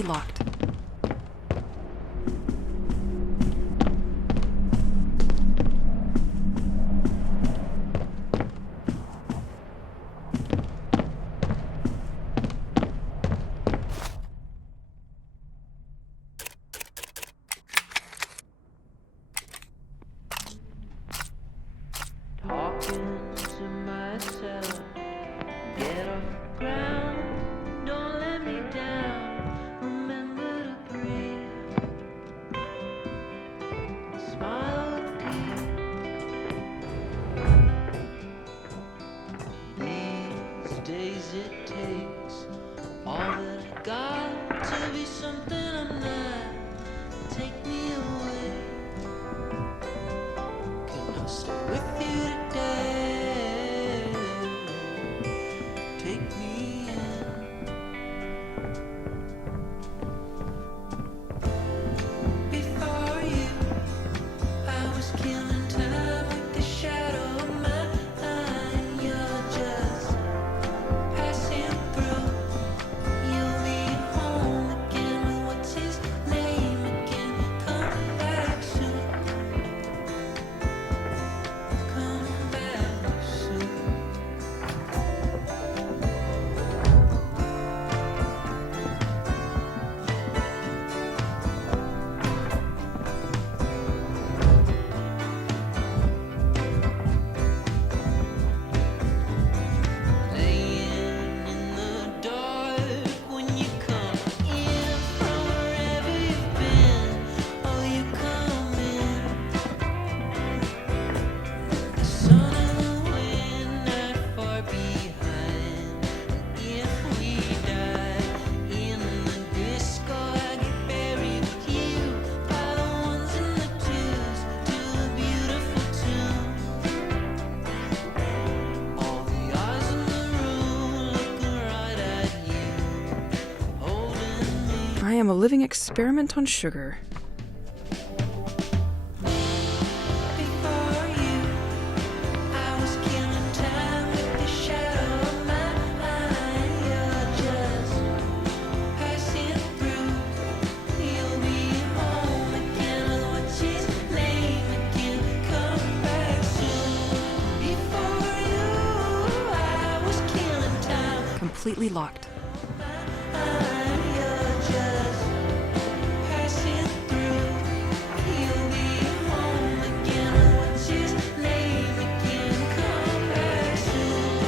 Completely locked. Talking to myself, get off the ground, don't let me down, remember to breathe, smile deep. These days it takes all that I got to be something I'm not, take me away. Can I stay with you today? Take me in. Before you, I was killing time with the shadow of my eye. You're just passing through. You'll be home again with what's his name again. Come back soon. Come back soon. Laying in the dark when you come in from wherever you've been. Oh, you come in. The sun and the wind not far behind. If we die in the disco, I get buried with you by the ones and the twos to a beautiful tune. All the eyes in the room looking right at you, holding me. I am a living experiment on sugar. Before you, I was killing time with the shadow of my eye. You're just passing through. You'll be home again. What's his name again? Come back soon. Before you, I was killing time. Completely locked. You're just passing through. You'll be home again. What's his name again? Come back soon.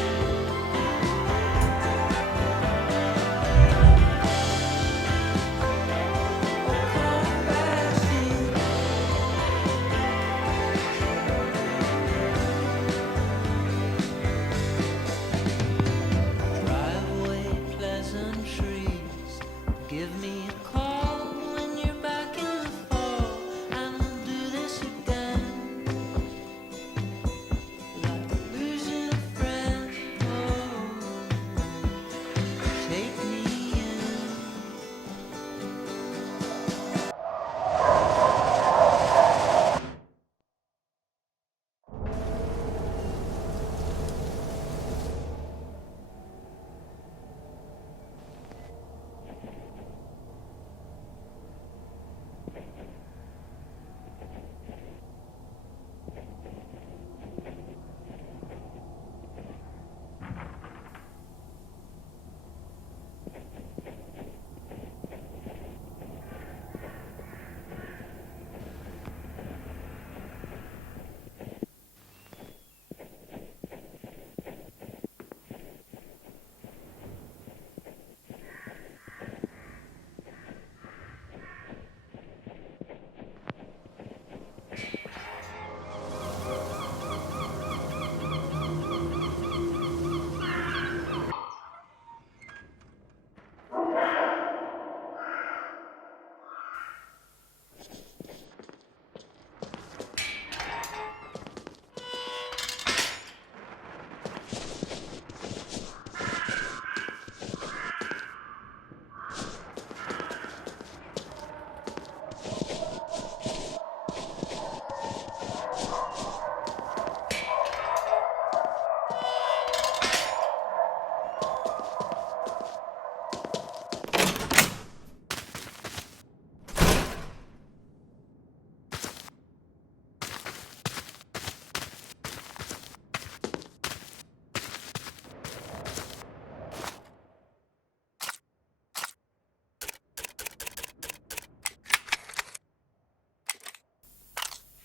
Come back soon. Driveway pleasantries. Give me a call when you're back in the fall, and we'll do this again. Like losing a friend. Oh, take me in.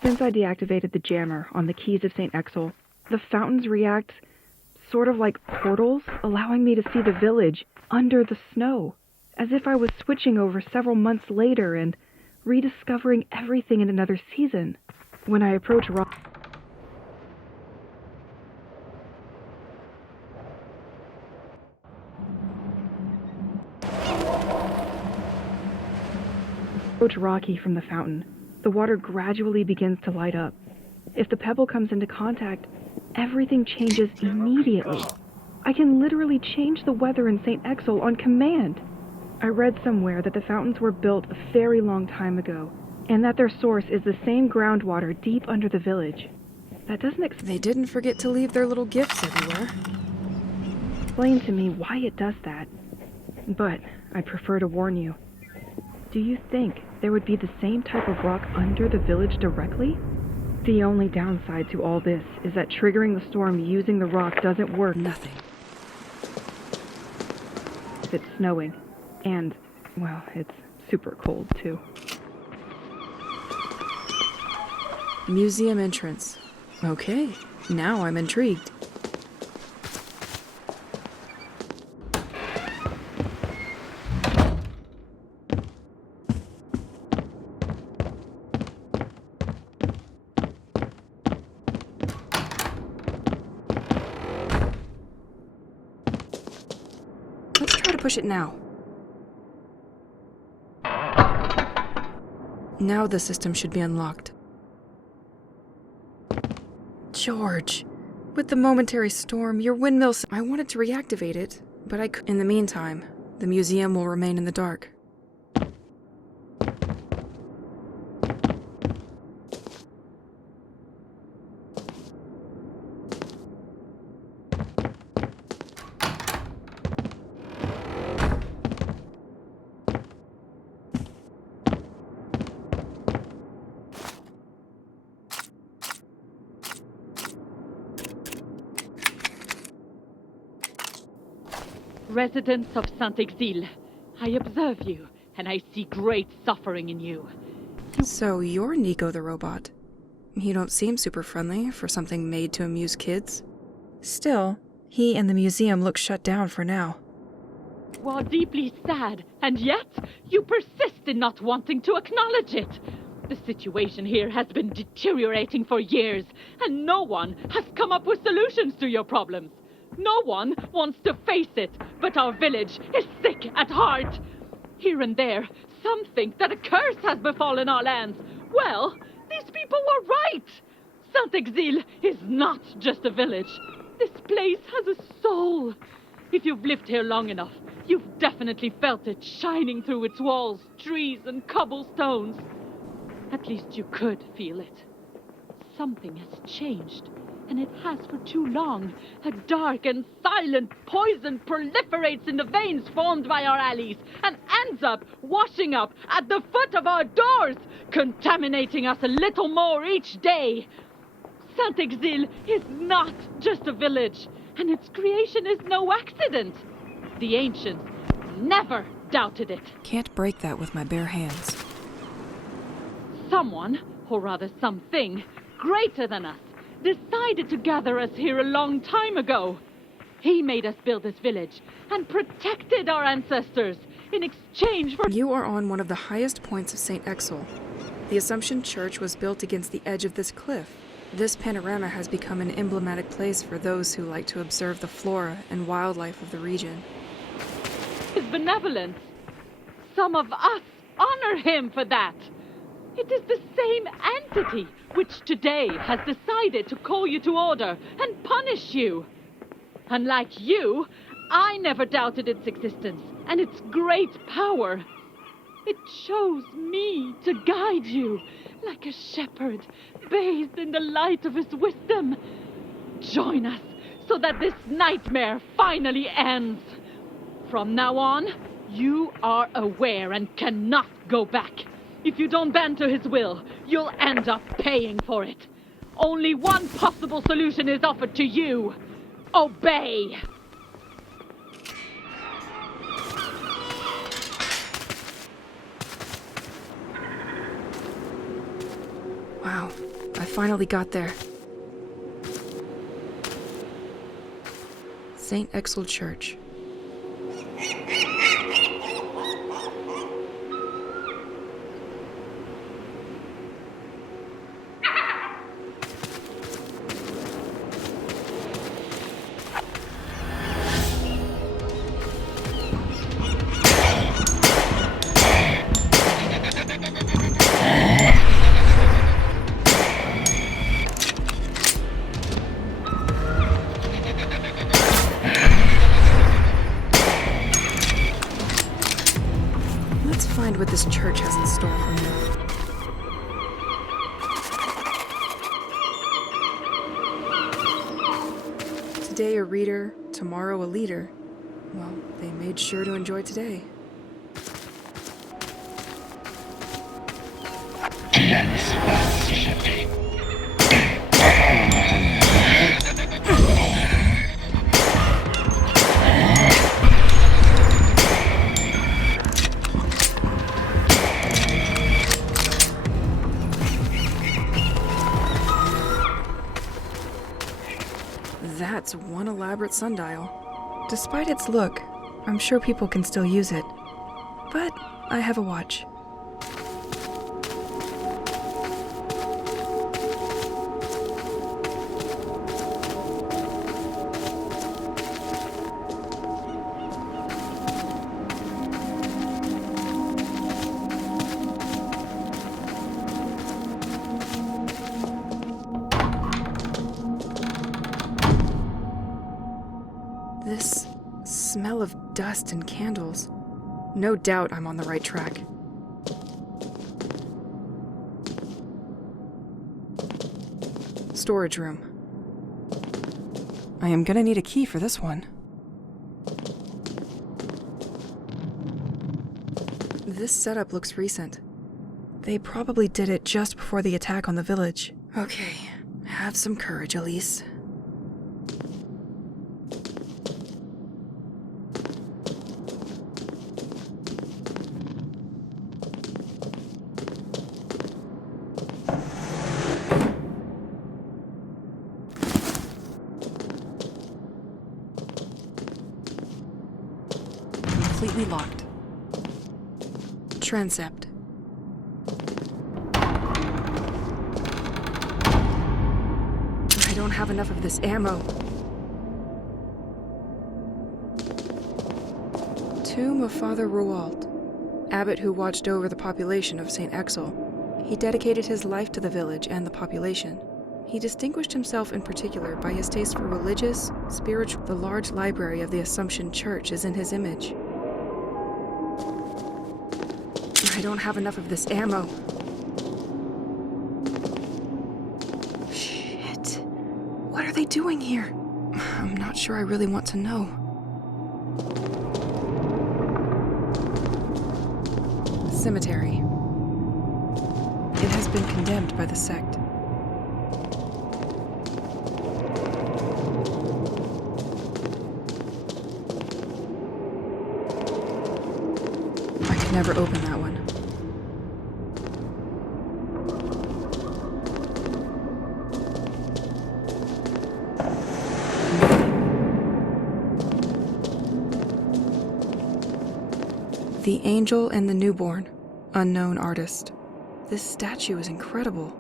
Since I deactivated the jammer on the keys of St. Exel, the fountains react sort of like portals, allowing me to see the village under the snow, as if I was switching over several months later and rediscovering everything in another season. When I approach Rocky from the fountain, the water gradually begins to light up. If the pebble comes into contact, everything changes immediately. I can literally change the weather in St. Exel on command. I read somewhere that the fountains were built a very long time ago, and that their source is the same groundwater deep under the village. That doesn't They didn't forget to leave their little gifts everywhere. explain to me why it does that, but I prefer to warn you. Do you think there would be the same type of rock under the village directly? The only downside to all this is that triggering the storm using the rock doesn't work Nothing. if it's snowing. And, well, it's super cold, too. Museum entrance. Okay, now I'm intrigued. Let's try to push it now. Now the system should be unlocked. George, with the momentary storm, your windmill... I wanted to reactivate it, but I could... In the meantime, the museum will remain in the dark. Residents of Saint-Exil, I observe you, and I see great suffering in you. So you're Nico the robot. You don't seem super friendly for something made to amuse kids. Still, he and the museum look shut down for now. You are deeply sad, and yet you persist in not wanting to acknowledge it. The situation here has been deteriorating for years, and no one has come up with solutions to your problems. No one wants to face it, but our village is sick at heart. Here and there, some think that a curse has befallen our lands. Well, these people were right. Saint-Exil is not just a village. This place has a soul. If you've lived here long enough, you've definitely felt it shining through its walls, trees, and cobblestones. At least you could feel it. Something has changed. And it has for too long. A dark and silent poison proliferates in the veins formed by our alleys and ends up washing up at the foot of our doors, contaminating us a little more each day. Saint-Exil is not just a village, and its creation is no accident. The ancients never doubted it. Can't break that with my bare hands. Someone, or rather something, greater than us, decided to gather us here a long time ago. He made us build this village and protected our ancestors in exchange for... You are on one of the highest points of St. Exel. The Assumption Church was built against the edge of this cliff. This panorama has become an emblematic place for those who like to observe the flora and wildlife of the region. his benevolence. Some of us honor him for that. It is the same entity which today has decided to call you to order and punish you. Unlike you, I never doubted its existence and its great power. It chose me to guide you like a shepherd bathed in the light of his wisdom. Join us so that this nightmare finally ends. From now on, you are aware and cannot go back. If you don't bend to his will, you'll end up paying for it. Only one possible solution is offered to you. Obey! Wow, finally got there. St. Exel Church. Let's find what this church has in store for me. Today a reader, tomorrow a leader. Well, they made sure to enjoy today. That's one elaborate sundial. Despite its look, I'm sure people can still use it. But I have a watch. This smell of dust and candles. No doubt I'm on the right track. Storage room. I am gonna need a key for this one. This setup looks recent. They probably did it just before the attack on the village. Okay, have some courage, Elise. Completely locked. Transept. I don't have enough of this ammo. Tomb of Father Roald, abbot who watched over the population of St. Exel. He dedicated his life to the village and the population. He distinguished himself in particular by his taste for religious, spiritual. The large library of the Assumption Church is in his image. I don't have enough of this ammo. Shit. What are they doing here? I'm not sure I really want to know. Cemetery. It has been condemned by the sect. I could never open that one. The Angel and the Newborn, unknown artist. This statue is incredible.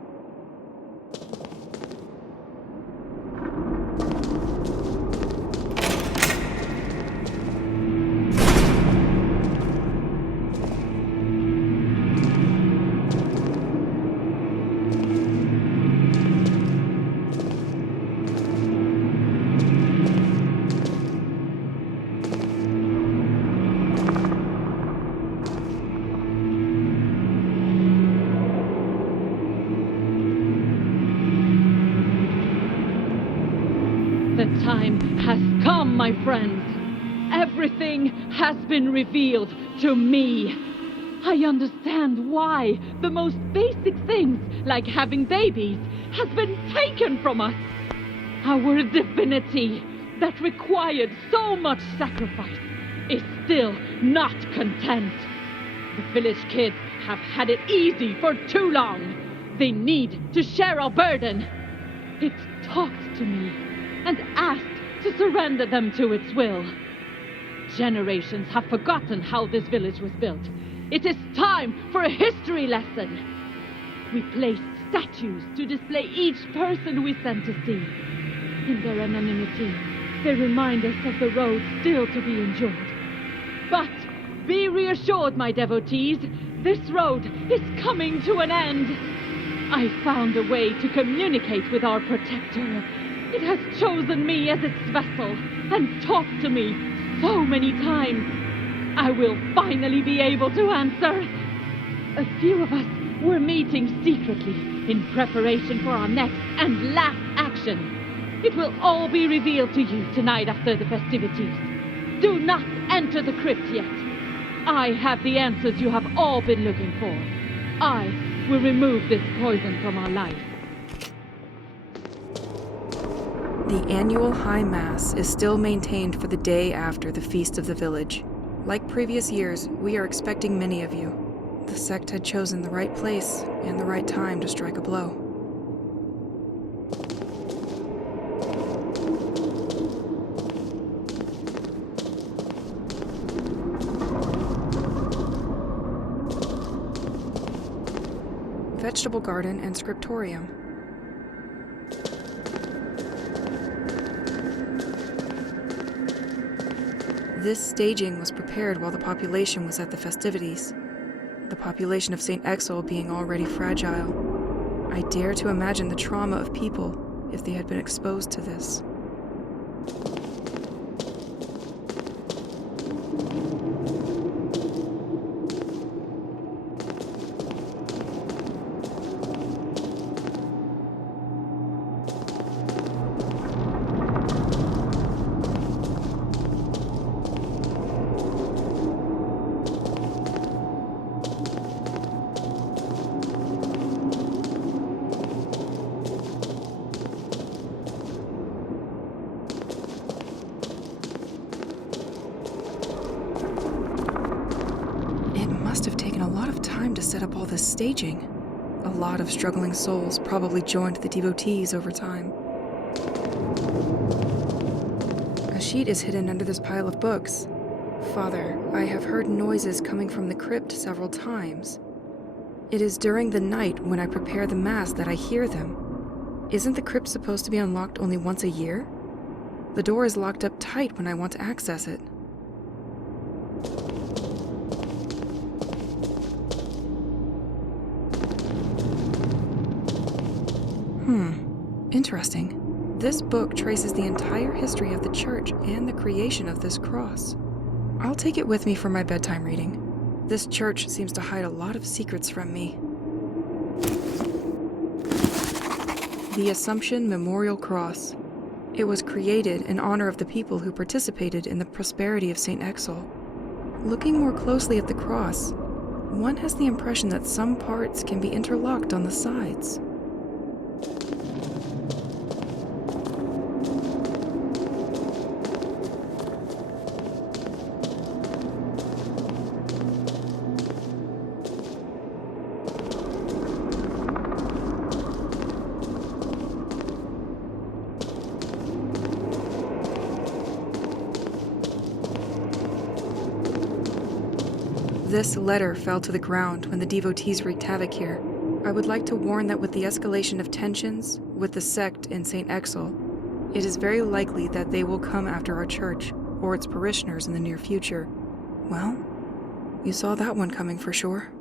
The time has come, my friends. Everything has been revealed to me. I understand why the most basic things, like having babies, has been taken from us. Our divinity, that required so much sacrifice, is still not content. The village kids have had it easy for too long. They need to share our burden. It talked to me and asked to surrender them to its will. Generations have forgotten how this village was built. It is time for a history lesson. We placed statues to display each person we sent to sea. In their anonymity, they remind us of the road still to be endured. But be reassured, my devotees, this road is coming to an end. I found a way to communicate with our protector. It has chosen me as its vessel and talked to me so many times. I will finally be able to answer. A few of us were meeting secretly in preparation for our next and last action. It will all be revealed to you tonight after the festivities. Do not enter the crypt yet. I have the answers you have all been looking for. I will remove this poison from our life. The annual High Mass is still maintained for the day after the Feast of the Village. Like previous years, we are expecting many of you. The sect had chosen the right place and the right time to strike a blow. Vegetable garden and scriptorium. This staging was prepared while the population was at the festivities. The population of St. Exil being already fragile. I dare to imagine the trauma of people if they had been exposed to this. Must have taken a lot of time to set up all this staging. A lot of struggling souls probably joined the devotees over time. A sheet is hidden under this pile of books. Father, I have heard noises coming from the crypt several times. It is during the night when I prepare the Mass that I hear them. Isn't the crypt supposed to be unlocked only once a year? The door is locked up tight when I want to access it. Interesting. This book traces the entire history of the church and the creation of this cross. I'll take it with me for my bedtime reading. This church seems to hide a lot of secrets from me. The Assumption Memorial Cross. It was created in honor of the people who participated in the prosperity of St. Exil. Looking more closely at the cross, one has the impression that some parts can be interlocked on the sides. This letter fell to the ground when the devotees wreaked havoc here. I would like to warn that with the escalation of tensions with the sect in St. Exil, it is very likely that they will come after our church or its parishioners in the near future. Well, you saw that one coming for sure.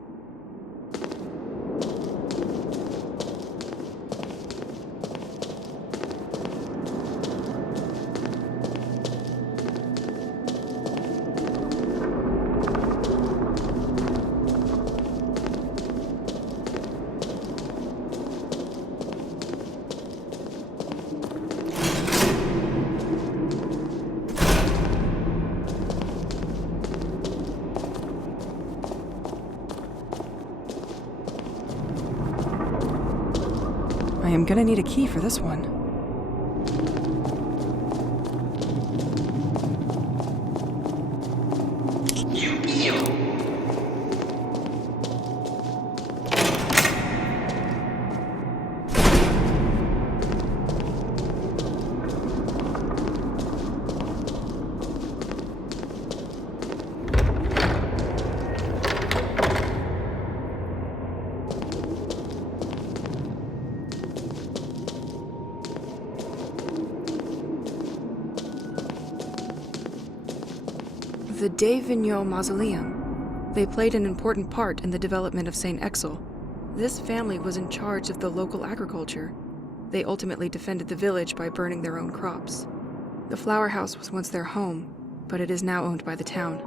I am gonna need a key for this one. the De Vignaux Mausoleum. They played an important part in the development of St. Exel. This family was in charge of the local agriculture. They ultimately defended the village by burning their own crops. The flower house was once their home, but it is now owned by the town.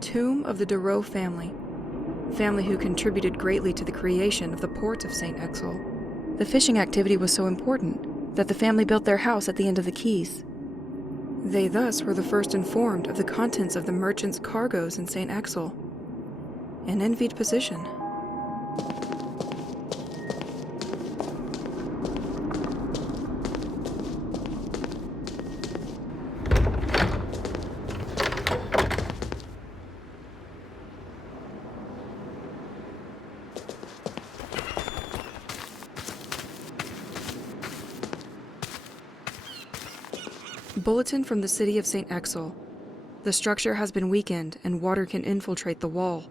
Tomb of the Darreau family who contributed greatly to the creation of the port of St. Exel. The fishing activity was so important that the family built their house at the end of the quays. They thus were the first informed of the contents of the merchants' cargoes in St. Exel. An envied position. Bulletin from the city of St. Exel. The structure has been weakened and water can infiltrate the wall.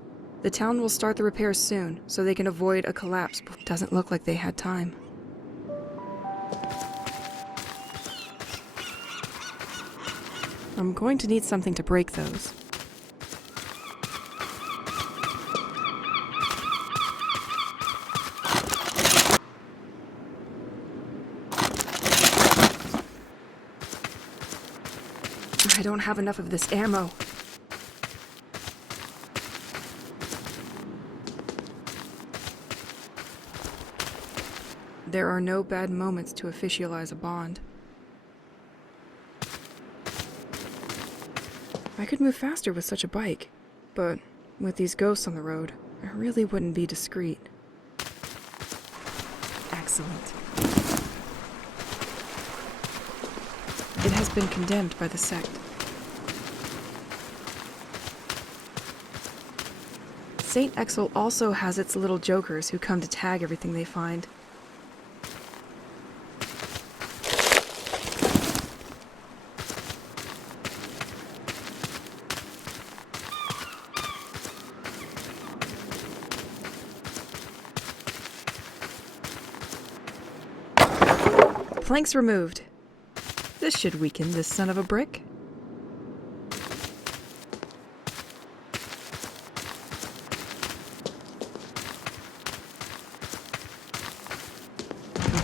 The town will start the repairs soon so they can avoid a collapse. Doesn't look like they had time. I'm going to need something to break those. I don't have enough of this ammo. There are no bad moments to officialize a bond. I could move faster with such a bike, but with these ghosts on the road, I really wouldn't be discreet. Excellent. It has been condemned by the sect. St. Exel also has its little jokers who come to tag everything they find. Planks removed. This should weaken this son of a brick.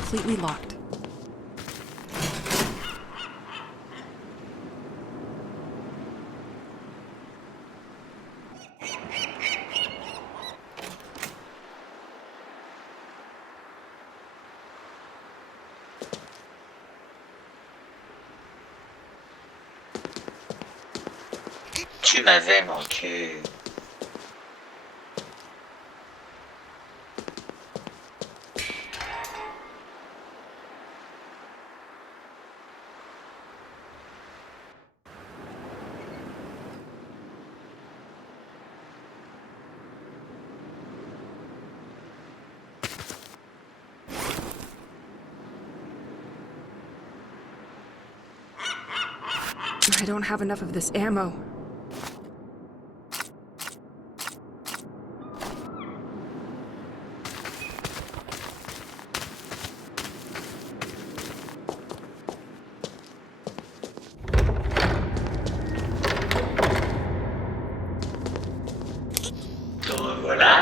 Completely locked. Tu m'avais manqué. I don't have enough of this ammo. Te revoilà.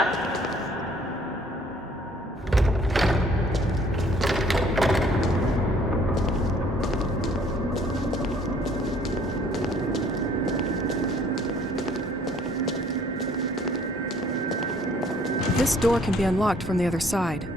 This door can be unlocked from the other side.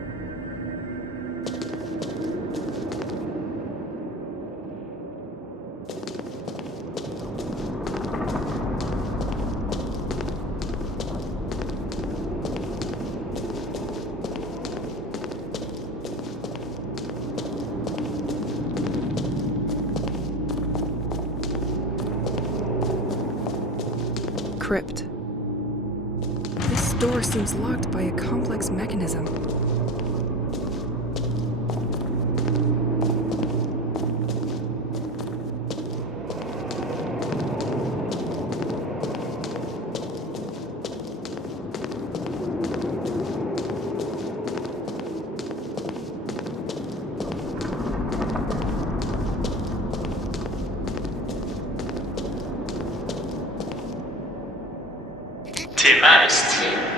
Crypt. This door seems locked by a complex mechanism. Fais mal le style.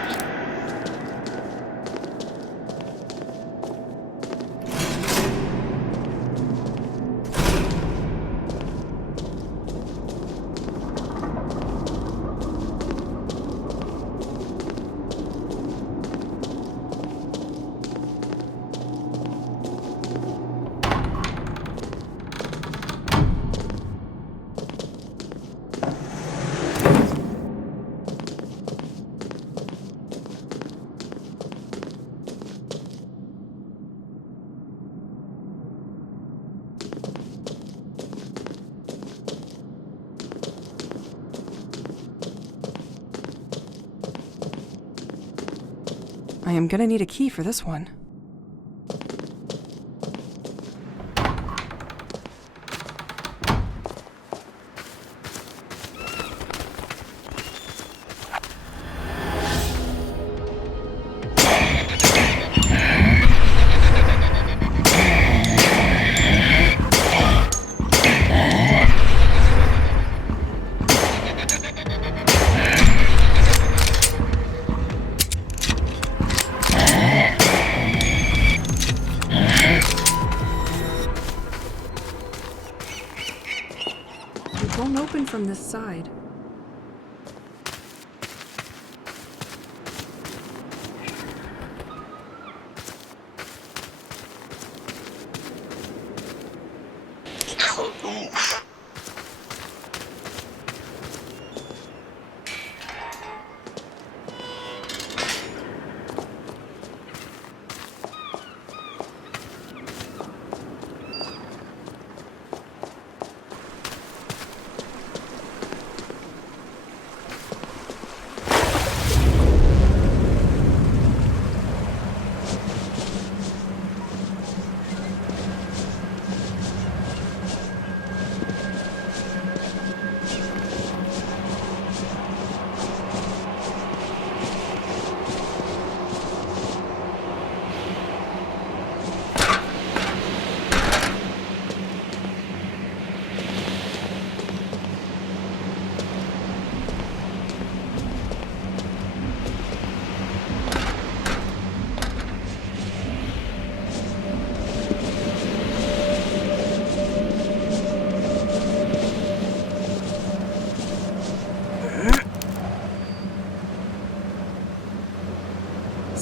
I am gonna need a key for this one. It won't open from this side. Trop ouf.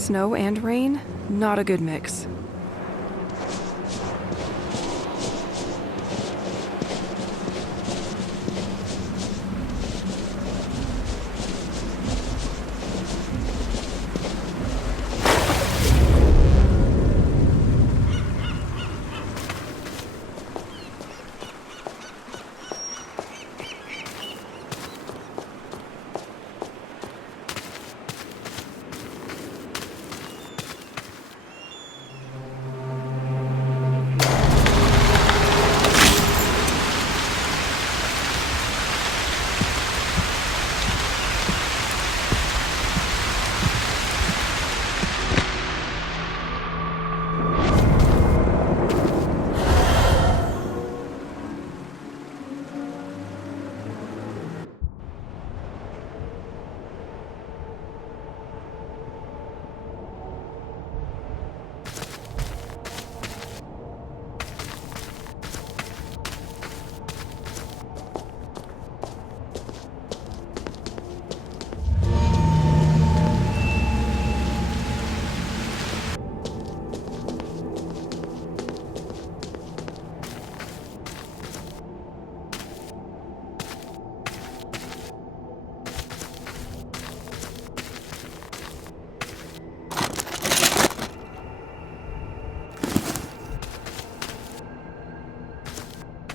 Snow and rain? Not a good mix.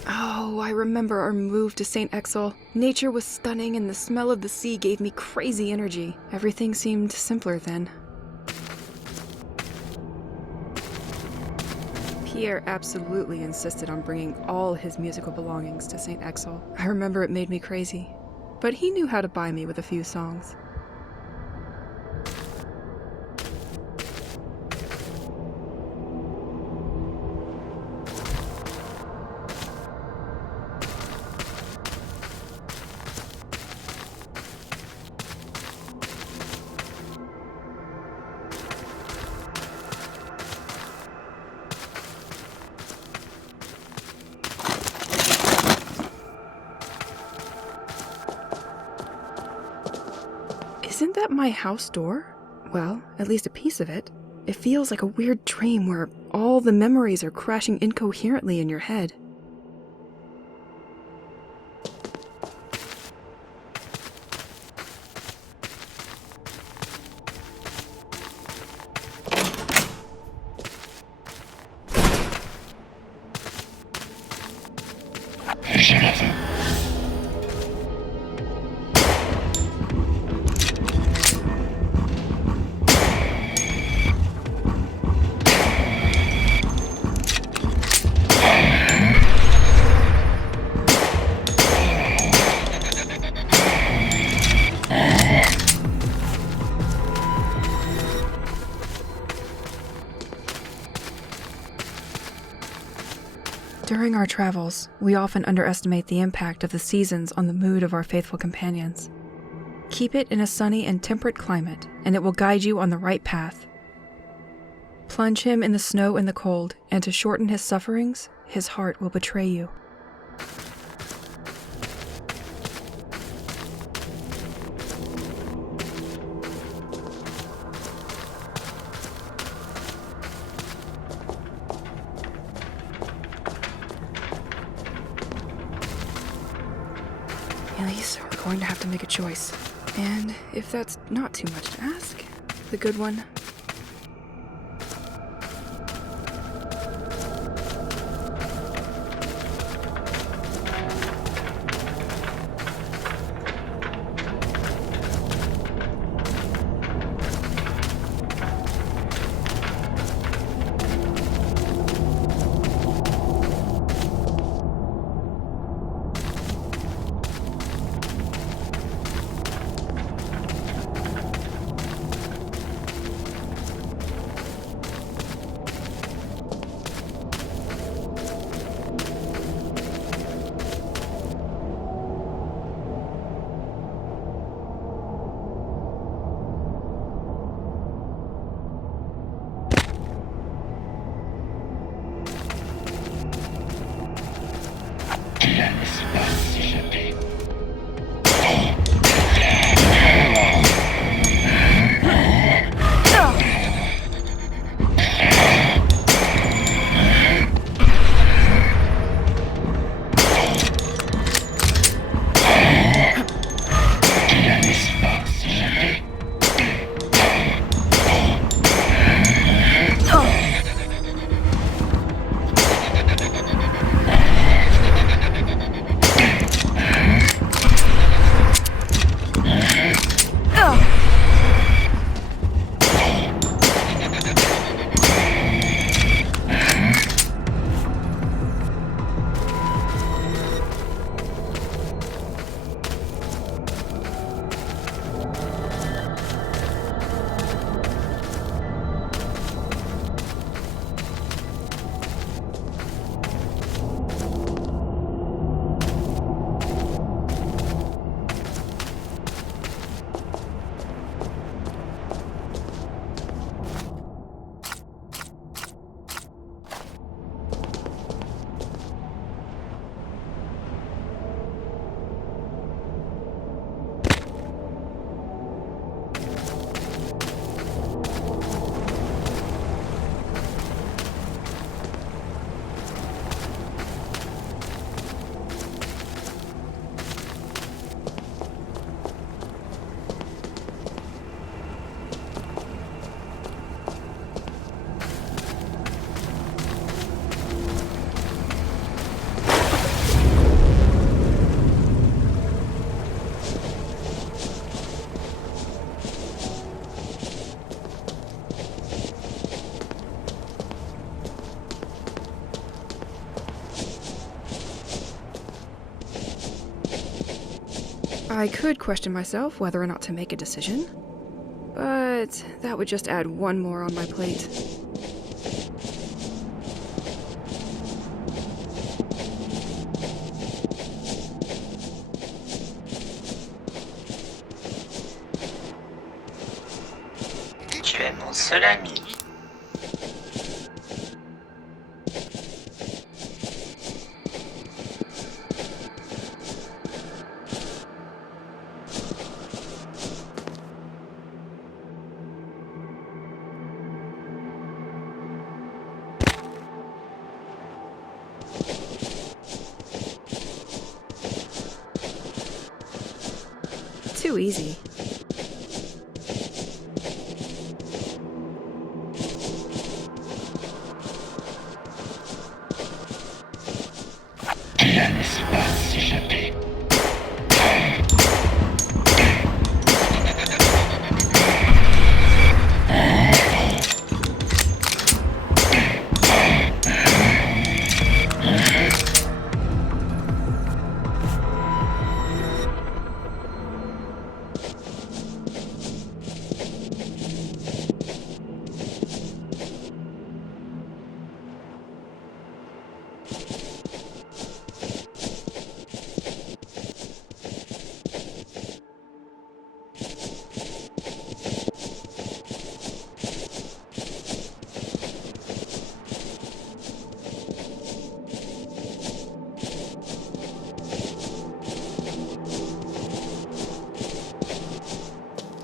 Oh, I remember our move to St. Exel. Nature was stunning and the smell of the sea gave me crazy energy. Everything seemed simpler then. Pierre absolutely insisted on bringing all his musical belongings to St. Exel. I remember it made me crazy. But he knew how to buy me with a few songs. Isn't that my house door? Well, at least a piece of it. It feels like a weird dream where all the memories are crashing incoherently in your head. During our travels, we often underestimate the impact of the seasons on the mood of our faithful companions. Keep it in a sunny and temperate climate, and it will guide you on the right path. Plunge him in the snow and the cold, and to shorten his sufferings, his heart will betray you. Elise, we're going to have to make a choice. And if that's not too much to ask, the good one. I could question myself whether or not to make a decision, but that would just add one more on my plate. Tu es mon seul ami. Too easy. Il la laisse pas s'échapper.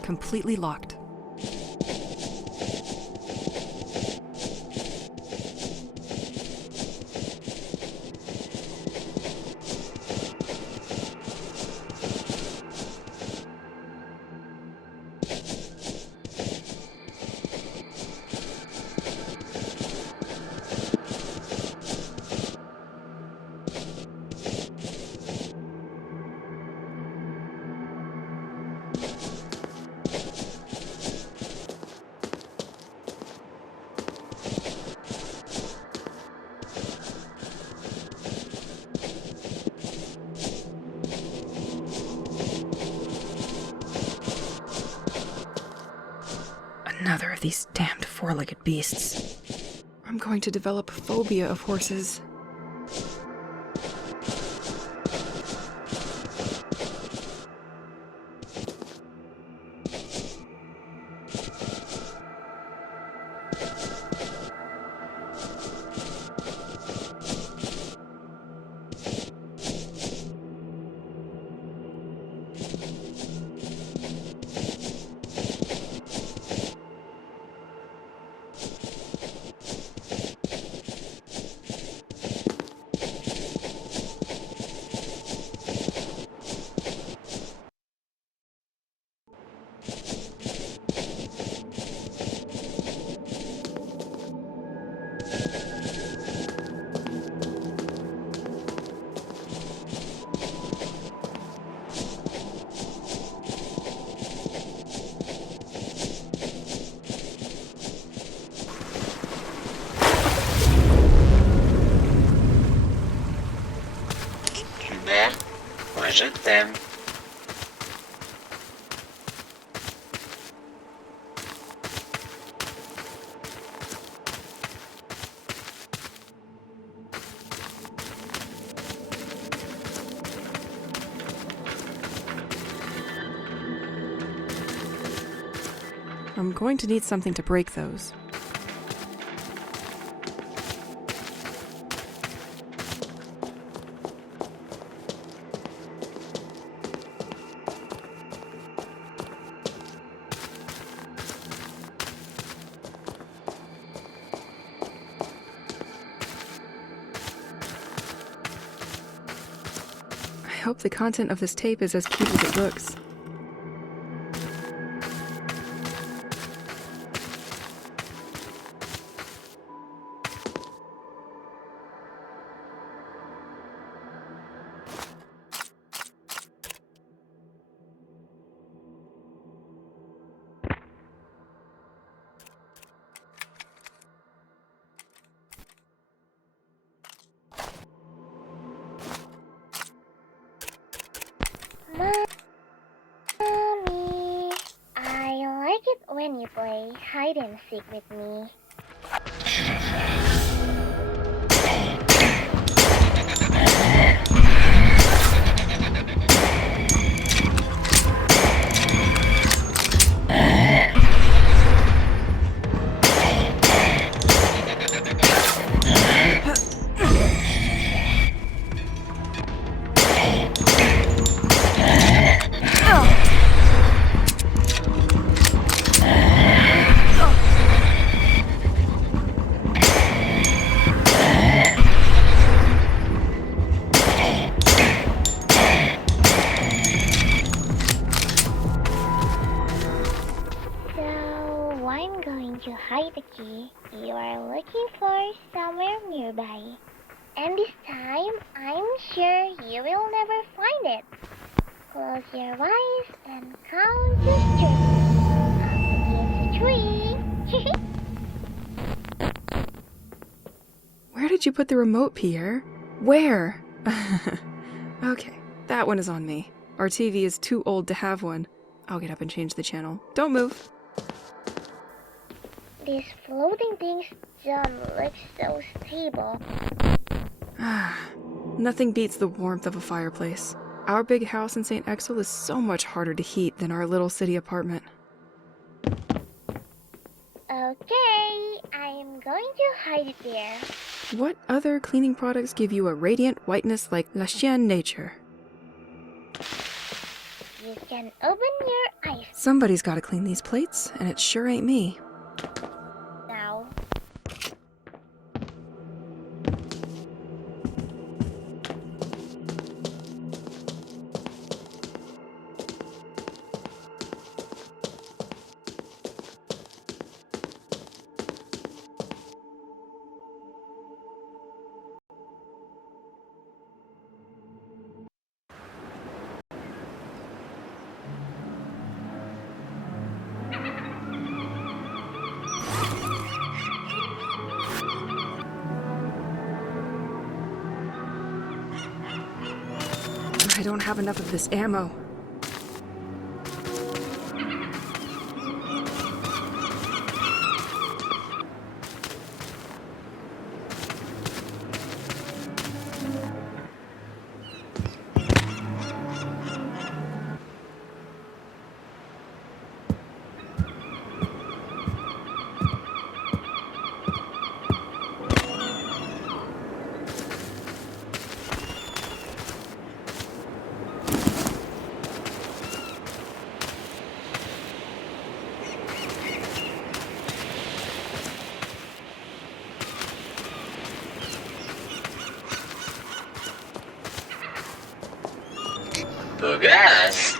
Completely locked. Another of these damned four-legged beasts. I'm going to develop a phobia of horses. Hubert, moi je t'aime. I'm going to need something to break those. I hope the content of this tape is as cute as it looks. Mommy, I like it when you play hide and seek with me. find the key you are looking for somewhere nearby. And this time, I'm sure you will never find it. Close your eyes and count to three. Up against the tree. Where did you put the remote, Pierre? Where? Okay, that one is on me. Our TV is too old to have one. I'll get up and change the channel. Don't move. These floating things don't look so stable. Nothing beats the warmth of a fireplace. Our big house in St. Exel is so much harder to heat than our little city apartment. Okay, I am going to hide it there. What other cleaning products give you a radiant whiteness like La Chienne Nature? You can open your eyes Somebody's gotta clean these plates, and it sure ain't me. now. I don't have enough of this ammo. Bugas?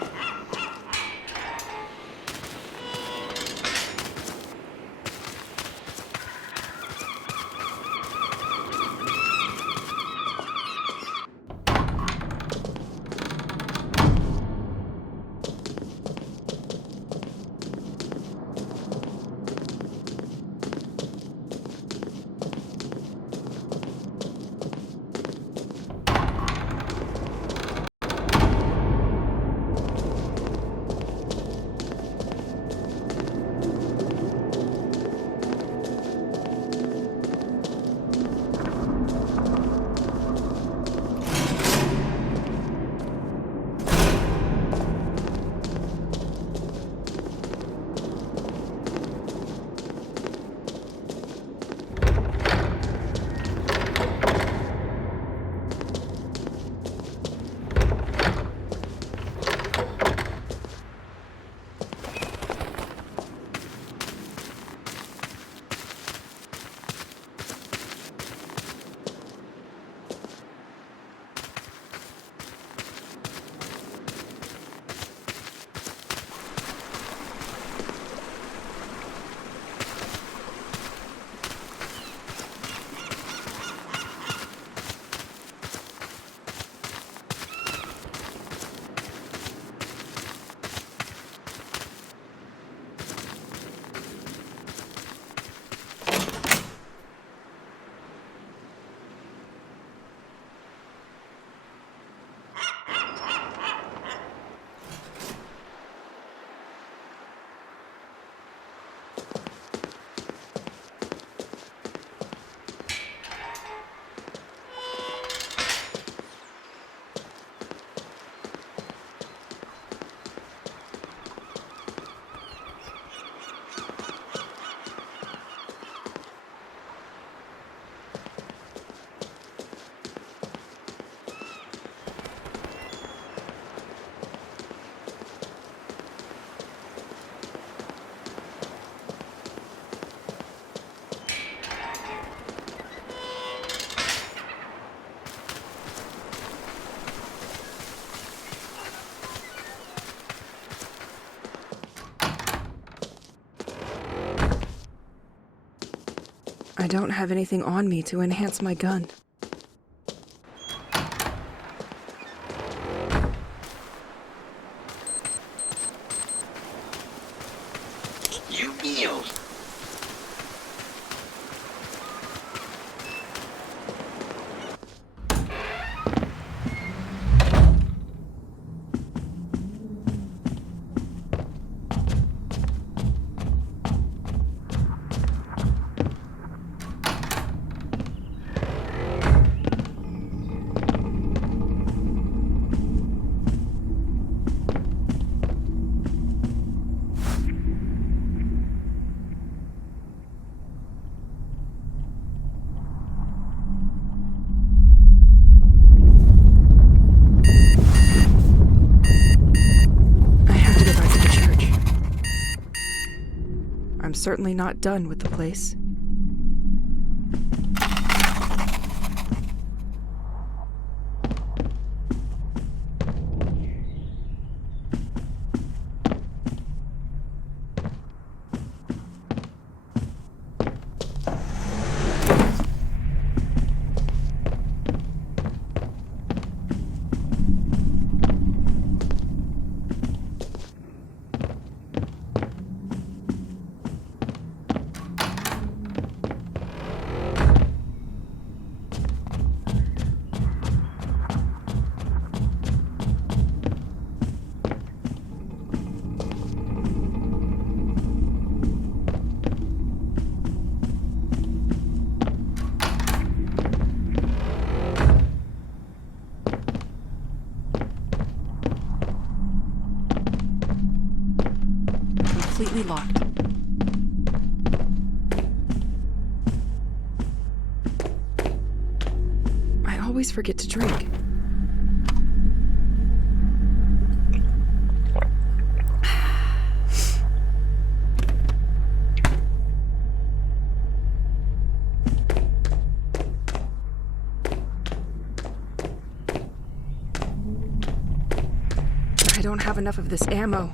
I don't have anything on me to enhance my gun. You kneel. I have to go back to the church. I'm certainly not done with the place. Completely locked. I always forget to drink. I don't have enough of this ammo.